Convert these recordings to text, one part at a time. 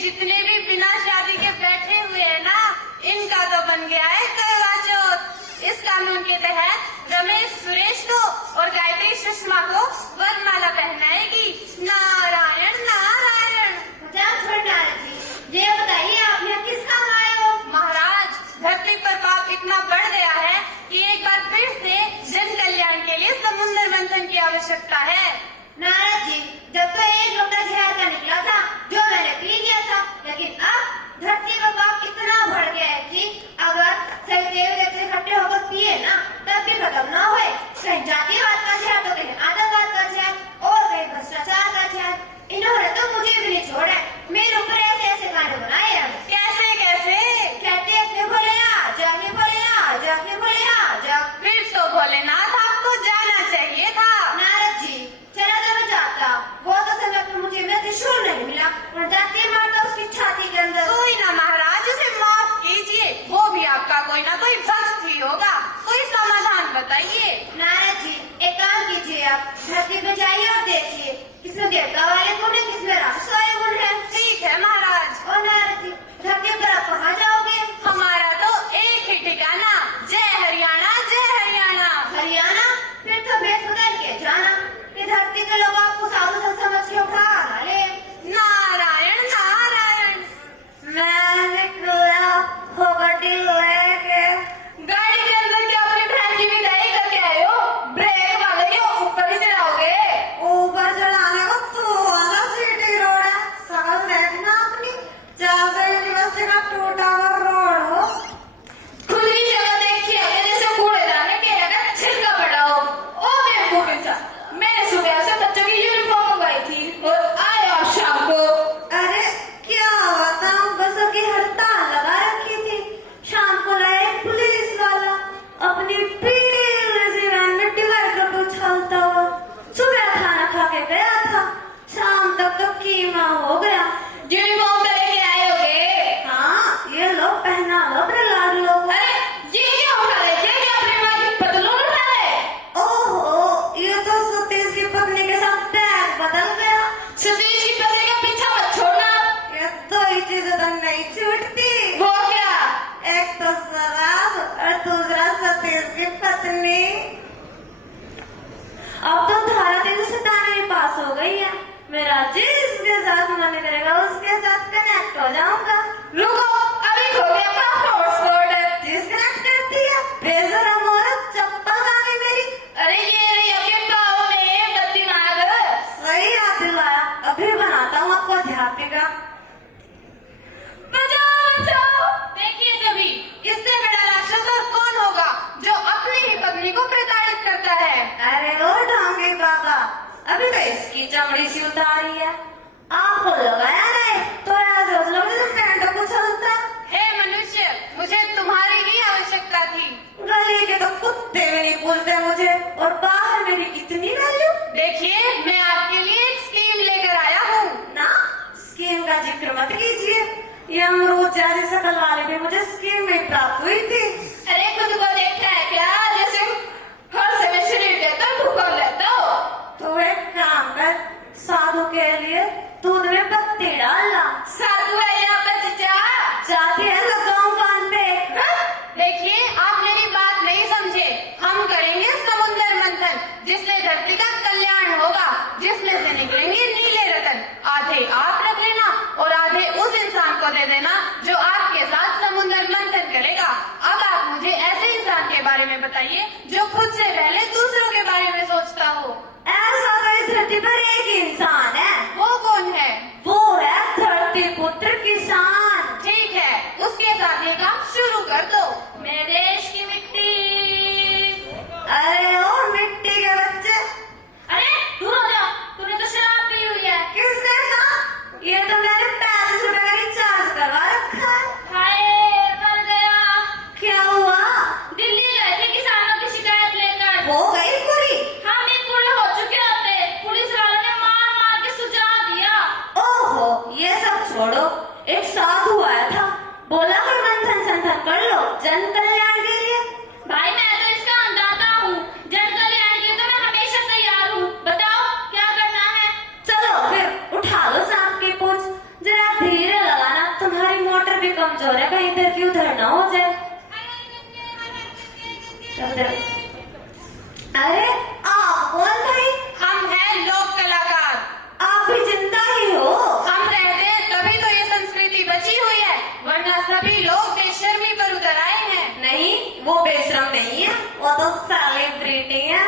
जितने भी बिना शादी के बैठे हुए हैं ना, इनका तो बन गया है करवा चौथ। इस कानून के तहत रमेश सुरेश को और गायत्री सुषमा को वरमाला पहनाएगी। नारायण नारायण। ये बताइए आप यहाँ किस काम आए हो? महाराज, धरती पर पाप इतना बढ़ गया है कि एक बार फिर से जन कल्याण के लिए समुद्र मंथन की आवश्यकता है। नारद जी, जब तो एक लोटा जहर का निकला था जो मैंने पी लिया था, लेकिन अब धरती पर पाप इतना बढ़ गया है कि अगर सही देव से इकट्ठे होकर पिए ना तब भी खत्म न होए। कहीं जातिवाद का जहर तो कहीं आतंकवाद का जहर और कहीं भ्रष्टाचार का जहर। इन्होंने तो मुझे भी नहीं छोड़ा, मेरे ऊपर ऐसे ऐसे गाने बनाए हैं। कैसे कैसे? कहते अपने भोले आजा, हे भोले आजा, हे भोले आजा। फिर तो भोलेनाथ आपको जाना चाहिए था। नारद जी, चला तो मैं जाता, वो तो समय पर मुझे मेरा त्रिशूल नहीं मिला और जाते मारता उसकी छाती के अंदर। कोई ना महाराज, उसे माफ कीजिए, वो भी आपका कोई ना कोई भक्त ही होगा। कोई समाधान बताइए। नारद जी, एक काम कीजिए, आप धरती पे जाइए और देखिए किसमें देवता वाले गुण है, किसमें राक्षस वाले गुण है। ठीक है महाराज। और नारद जी, धरती पर आप कहाँ जाओगे? हमारा तो एक ही ठिकाना, जय हरियाणा जय हरियाणा। हरियाणा? फिर तो बेस बदल के जाना, ये धरती के लोग आपको साधु संत समझ के उठा ना ले। नारायण नारायण। मैंने खोया हो गड्डी लेके। गाड़ी के अंदर क्या अपनी बहन की विदाई करके आए हो? ब्रेक वाले हो, ऊपर ही चढ़ाओगे? ऊपर चढ़ाने को तो वाला सिटी रोड है, सकल देखना अपनी, जहाँ से यूनिवर्सिटी का टूटा हुआ रोड हो। खुद की जगह देखिए, जैसे कूड़ेदान में केला का छिलका पड़ा हो। ओ बेवकूफ इंसान, मैंने सुबह से बच्चों की यूनिफॉर्म मंगवाई थी और आए आप शाम को। अरे क्या बताऊं, बसों की हड़ताल लगा रखी थी। शाम को लाया एक पुलिस वाला अपनी पीली सी वैन में डिवाइडर को उछालता हुआ। सुबह खाना खा के गया था, शाम तक तो कीमा हो गया। यूनिफॉर्म तो लेके आए होगे? हाँ, ये लो पहना लो अपने लाडलो को। अरे ये क्या उठा रहे? ये क्या अपनी माँ की पतलून उठा रहे? ओहो, ये तो सतीश की पत्नी के साथ बैग बदल गया। सतीश की पत्नी का पीछा मत छोड़ना। ये दो ही चीजें तो नहीं छूटती। वो क्या? एक तो शराब और दूसरा सतीश की पत्नी। अब तो धारा 397 पास हो गई है, मेरा जिसके साथ मन करेगा उसके साथ कनेक्ट हो जाऊंगा। रुको, अभी खो गया अपना हॉटस्पॉट। डिस्कनेक्ट करती है बेशरम औरत, चप्पल कहाँ गई मेरी? अरे ये रही आपके पाँव में बत्ती नाग। सही याद दिलाया, अभी बनाता हूँ आपको अध्यापिका। बचाओ बचाओ। देखिए सभी, इससे बड़ा राक्षस और कौन होगा जो अपनी ही पत्नी को प्रताड़ित करता है? अरे ओ ढोंगी बाबा, अभी तो इसकी चमड़ी सी उतारी है, आपको लगाया नहीं तो ऐसे उस लोग से पैंटों को चलता। हे मनुष्य, मुझे तुम्हारी ही आवश्यकता थी। गली के तो कुत्ते भी नहीं पूछते मुझे, और बाहर मेरी इतनी वैल्यू। देखिए, मैं आपके लिए एक स्कीम लेकर आया हूँ। ना, स्कीम का जिक्र मत कीजिए, ये अमरूद जैसी शकल वाली भी मुझे स्कीम में प्राप्त हुई थी। अरे खुद को देखा है क्या, जैसे हर समय शरीर देता भूखा लेता हो? तो एक काम कर, साधु के लिए दूध में पत्ती डालना। साधु है यहाँ पर जीजा। चाहती है लगाऊं कान पे? देखिए, आप मेरी बात नहीं समझे। हम करेंगे समुद्र मंथन, जिससे धरती का कल्याण होगा, जिसमें से निकलेंगे नीले रतन। आधे आप रख लेना और आधे उस इंसान को दे देना जो आपके साथ समुद्र मंथन करेगा। अब आप मुझे ऐसे इंसान के बारे में बताइए जो खुद से पहले दूसरों के बारे में सोचता हो। ऐसा तो इस धरती पर एक ही इंसान है। वो कौन है? वो है धरती पुत्र किसान। ठीक है, उसके साथ ये काम शुरू कर दो। मेरे देश की मिट्टी। अरे ओ मिट्टी के बच्चे, अरे दूर हो जाओ, तूने तो शराब पी हुई है। किसने कहा? ये तो मैंने 35 रुपए का रिचार्ज करवा रखा है। हाय, मर गया। क्या हुआ? दिल्ली गए थे किसानों की शिकायत लेकर। हो गई पूरी? हम भी पूरे हो चुके होते, पुलिस वालों ने मार मार के सुझाव दिया। ओहो, ये सब छोड़ो, एक साधु आया था, बोला कोई मंथन संथन कर लो जन कल्याण के लिए। भाई मैं तो इसका अंदाजा हूँ, जन कल्याण के लिए तो मैं हमेशा तैयार हूँ। बताओ क्या करना है? चलो फिर उठा लो सांप की पूंछ, जरा धीरे कमजोर है, कहीं इधर की उधर ना हो जाए। अरे आप कौन भाई? हम हैं लोक कलाकार। आप भी जिंदा ही हो? हम रहते हैं तभी तो ये संस्कृति बची हुई है, वरना सभी लोग बेशर्मी पर उतर आए हैं। नहीं, वो बेशरम नहीं है, वो तो सेलिब्रिटी है।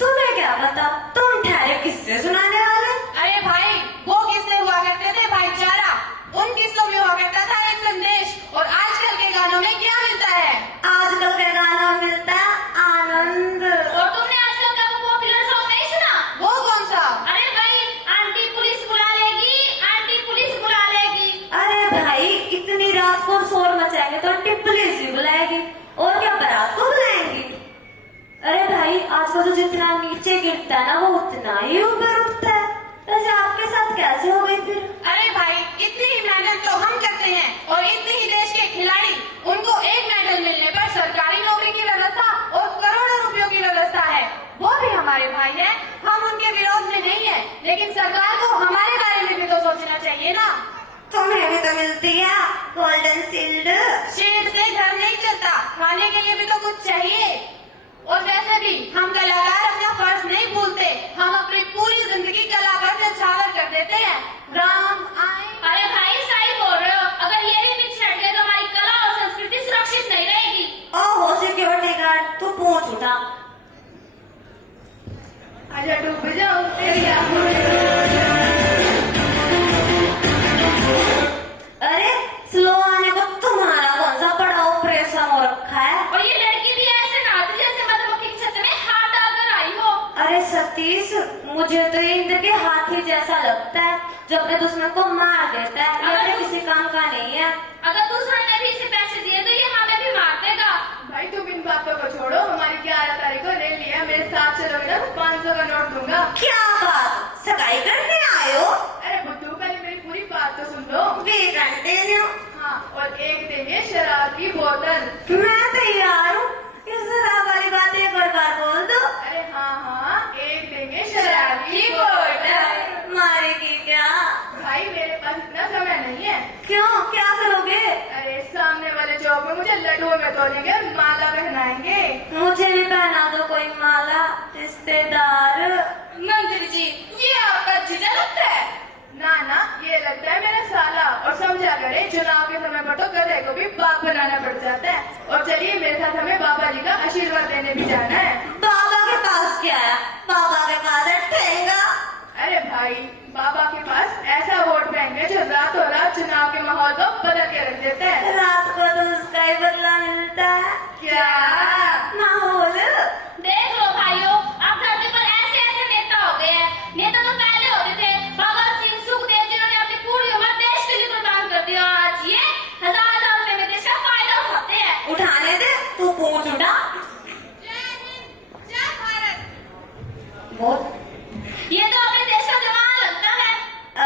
तुम्हें क्या पता, तुम ठहरे किससे सुनाने वाले? अरे भाई, वो किससे हुआ करते थे भाईचारा, उन किस्सों में हुआ करता था एक संदेश। और आजकल के गानों में क्या मिलता है? आजकल के गानों में मिलता है आनंद। और तुमने आजकल का वो पॉपुलर सॉन्ग नहीं सुना? वो कौन सा? अरे भाई, आंटी पुलिस बुला लेगी, आंटी पुलिस बुला लेगी। अरे भाई, इतनी रात को शोर मचाएंगे तो पुलिस भी बुलाएगी, और क्या बारात को बुलाएंगी? अरे भाई, आजकल तो जितना नीचे गिरता है ना, वो उतना ही ऊपर उठता है। वैसे आपके साथ कैसे हो गई फिर? अरे भाई, इतनी ही मेहनत तो हम करते हैं, और इतनी ही देश के खिलाड़ी, उनको एक मेडल मिलने पर सरकारी नौकरी की व्यवस्था और करोड़ों रुपयों की व्यवस्था है। वो भी हमारे भाई है, हम उनके विरोध में नहीं है, लेकिन सरकार को हमारे बारे में भी तो सोचना चाहिए ना। तुम्हें भी तो मिलती है गोल्डन शील्ड। शेर से घर नहीं चलता, खाने के लिए भी तो कुछ चाहिए। और वैसे भी हम कलाकार अपना फर्ज नहीं भूलते, हम अपनी पूरी जिंदगी कला पर न्यौछावर कर देते हैं। राम आए। अरे भाई, सही बोल रहे हो। अगर ये भी पीछे हट गए तो हमारी कला और संस्कृति सुरक्षित नहीं रहेगी। ओहो सिक्योरिटी गार्ड, तू पूछ उठा। आजा डूब जाऊं तेरी आंखों में। अरे स्लो आने को तुम्हारा कौन सा बड़ा ऑपरेशन हो रखा है? और ये लड़की भी ऐसे नाचती जैसे मधुमक्खी की छत्ते में हाथ डालकर आई हो। अरे सतीश, मुझे तो ये इंद्र के हाथी जैसा लगता है, जो अपने दुश्मन को मार देता है। ये तो किसी काम का नहीं है। अगर दूसरा ने भी इसे पैसे दिए तो ये हमें भी मार देगा। भाई तुम इन बातों को छोड़ो, हमारी 11 तारीख को रैली है, मेरे साथ चलोगे ना तो 500 का नोट दूंगा। क्या बात, सगाई करने आए हो? अरे बुद्धू, पहले मेरी पूरी बात तो सुन लो। वे कंटिन्यू। हाँ, और एक देंगे शराब की बोतल। मैं तैयार हूँ, इस शराब वाली बात एक और बार बोल दो। अरे हाँ, एक देंगे शराब की बोतल। मारेगी क्या? भाई मेरे पास इतना समय नहीं है। क्यों, क्या करोगे? अरे सामने वाले चौक में मुझे लड्डुओं में तोड़ेंगे, माला पहनाएंगे। मुझे भी पहना दो कोई माला, रिश्तेदार। मंत्री जी, ये आपका जीजा लगता है। ना ना, ये लगता है मेरा साला। और समझा करे, चुनाव के समय पर तो गधे को भी बाप बनाना पड़ जाता है। और चलिए मेरे साथ, हमें बाबा जी का आशीर्वाद देने भी जाना है। बाबा के पास क्या है? बाबा के पास है ठेंगा। अरे भाई, बाबा के पास ऐसा वोट बैंक है जो रातों रात चुनाव के माहौल को बदल के रख देता है। रात को तो उसका ही बदला मिलता है। क्या माहौल। देख लो भाइयों, अब धरती पर ऐसे ऐसे नेता हो गए हैं। नेता तो पहले होते थे, भगत सिंह, सुखदेव, जिन्होंने अपनी पूरी उम्र देश के लिए कुर्बान कर दिया। आज ये हजार हजार रुपए में देश का फायदा उठाते हैं। उठाने दे, तू पूछ उठा। जय हिंद, जय भारत। बोल। ये तो अपने देश का जवान लगता है।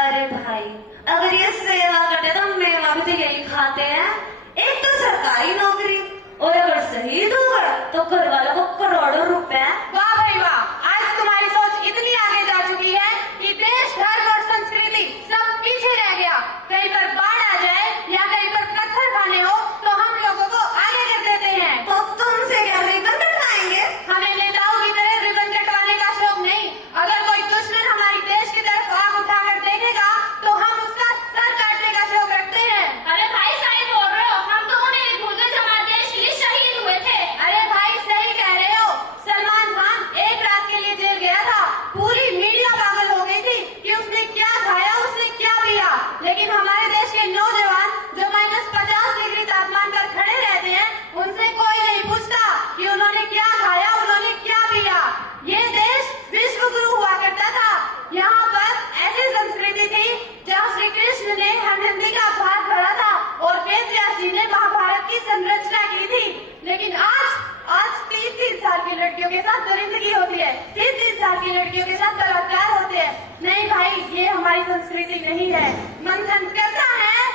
अरे भाई, अगर ये सेवा करते तो मेवा भी तो यही खाते हैं। एक तो सरकारी नौकरी, और अगर शहीद हो गए तो घर वालों को करोड़ों रुपए। वाह भाई वाह, आज तुम्हारी सोच इतनी आगे जा चुकी है कि देश, धर्म और संस्कृति सब पीछे रह गया। कहीं पर बाढ़ आ जाए या कहीं पर पत्थर खाने हो तो हम लोगों को आगे कर देते हैं। तो तुमसे क्या रिबन कटवाएंगे? हमें नेताओं की तरह रिबन कटवाने का शौक नहीं। अगर कोई दुश्मन हमारी देश की तरफ आग उठाकर देखेगा तो हम उसका सर काटने का शौक रखते हैं। अरे भाई, सही बोल रहे हो। हम तो उन्हें भी भूल गए जो हमारे देश के लिए शहीद हुए थे। अरे भाई, सही कह रहे हो। सलमान खान एक रात के लिए जेल गया था, पूरी मीडिया पागल हो गई थी कि उसने क्या खाया, उसने क्या पिया। लेकिन हमारे देश के नौजवान जो -50 डिग्री तापमान पर खड़े रहते हैं, उनसे कोई नहीं पूछता कि उन्होंने क्या खाया, उन्होंने क्या पिया। ये देश विश्व गुरु हुआ करता था। यहाँ पर ऐसी संस्कृति थी जहाँ श्री कृष्ण ने हिंदी का भात भरा था और वेद व्यास जी ने महाभारत की संरचना की थी। लेकिन आज 3-3 साल की लड़कियों के साथ दरिंदगी होती है, 3-3 साल की लड़कियों के साथ बलात्कार होते हैं। नहीं भाई, ये हमारी संस्कृति नहीं है। मंथन करता है